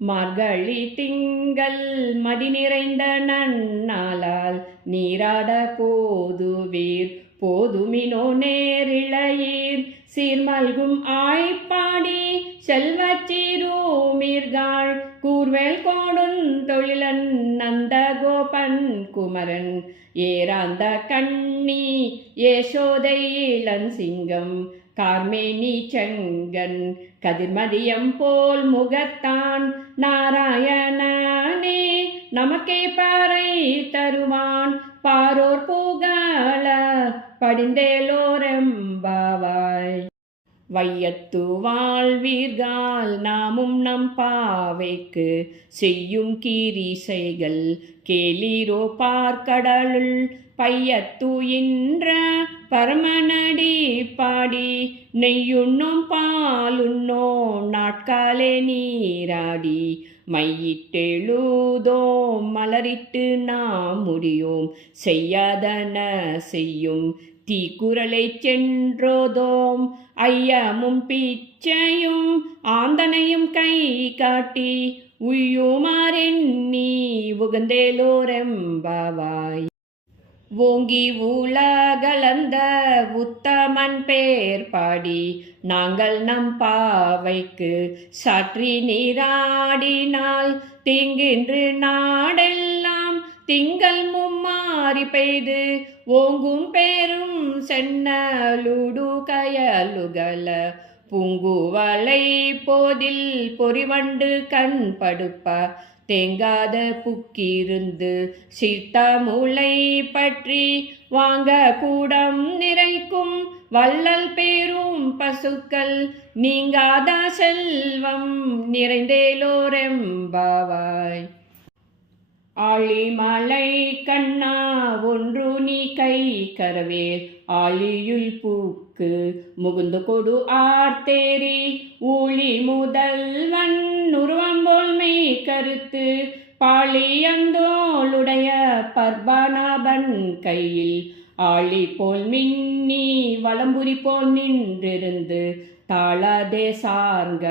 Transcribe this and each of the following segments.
மார்கழி திங்கள் மதி நிறைந்த நன்னாளால் நீராட போதுவீர் போதுமினோ நேரிழையீர் சீர்மல்கும் ஆய்ப்பாடி செல்வச் சிறுமீர்காள் கூர்வேல் கோடுந் தொழிலன் நந்த கோபன் குமரன் ஏராந்த கண்ணி யசோதை இளன் சிங்கம் கார்மேனி செங்கன் கதிர்மதியம் போல் முகத்தான் நாராயணனே நமக்கே பாறை தருவான் பாரோர் புகழ படிந்தேலோரெம்பாவாய். வையத்து வாழ்வீர்கள் நாமும் நம் பாவைக்கு செய்யும் கீரிசைகள் கேளீரோ பார்க்கடலுள் பையத்து இன்ற பரமனடி பாடி நெய்யுண்ணும் பாலுண்ணோம் நாட்காலே நீராடி மையிட்டெழுதோம் மலரிட்டு நாம் முடியோம் செய்யாதன செய்யும் தீக்குறளை சென்றோதோம் ஐயமும் பிச்சையும் ஆந்தனையும் கை காட்டி உய்யுமாறெண்ணி உகந்தேலோரெம்பாவாய். ஓங்கி உலகளந்த உத்தமன் பேர் பாடி நாங்கள் நம் பாவைக்கு சாற்றி நீராடினால் தீங்கின்று நாடெல்லாம் திங்கள் மும்மாறி பெய்து ஓங்கும் பேரும் சென்னலுடு கயலுகல பூங்குவளை போதில் பொறிவண்டு கண் படுப்ப தேங்காத புக்கிருந்து சீர்த்த முளை பற்றி வாங்க கூடம் நிறைக்கும் வள்ளல் பேரும் பசுக்கள் நீங்காத செல்வம் நிறைந்தேலோரெம்பாவாய். ஆழிமலை கண்ணா ஒன்று நீ கை கரவேல் ஆழியுள் பூக்கு முகுந்து கொடு ஆர்த்தேரி ஊழி முதல்வன் உருவம்போல் மெய் கருத்து பாழியந்தோளுடைய பர்பநாபன் கையில் ஆழி போல் மின்னி வலம்புரி போல் நின்றிருந்து தாளதே சார்க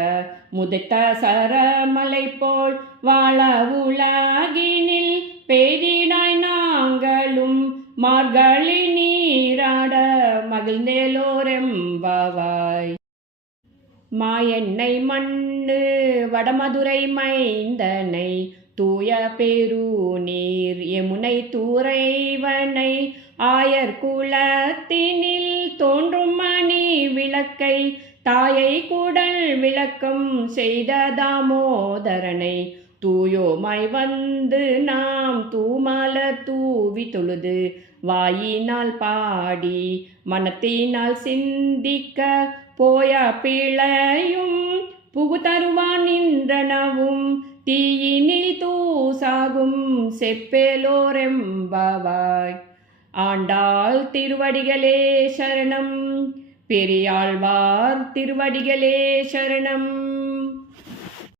முதைத்த சரமலை போல் வாழ உலகினில் பெய்திடாய் நாங்களும் மார்கழி நீராட மகிழ்ந்தேலோரெம்பாவாய். மாயெண்ணை மண்ணு வடமதுரை மைந்தனை தூய பெருநீர் யமுனை தூரைவனை ஆயர் குலத்தினில் தோன்றும் மணி விளக்கை தாயை கூடல் விளக்கம் செய்த தாமோதரனை தூயோமாய் வந்து நாம் தூமலர் தூவி தொழுது வாயினால் பாடி மனத்தினால் சிந்திக்க போய பிழையும் புகுதருவான் நின்றனவும் தீயினில் தூசாகும் செப்பேலோரெம்பாவாய். ஆண்டாள் திருவடிகளே சரணம். பெரியாழ்வார் திருவடிகளே சரணம்.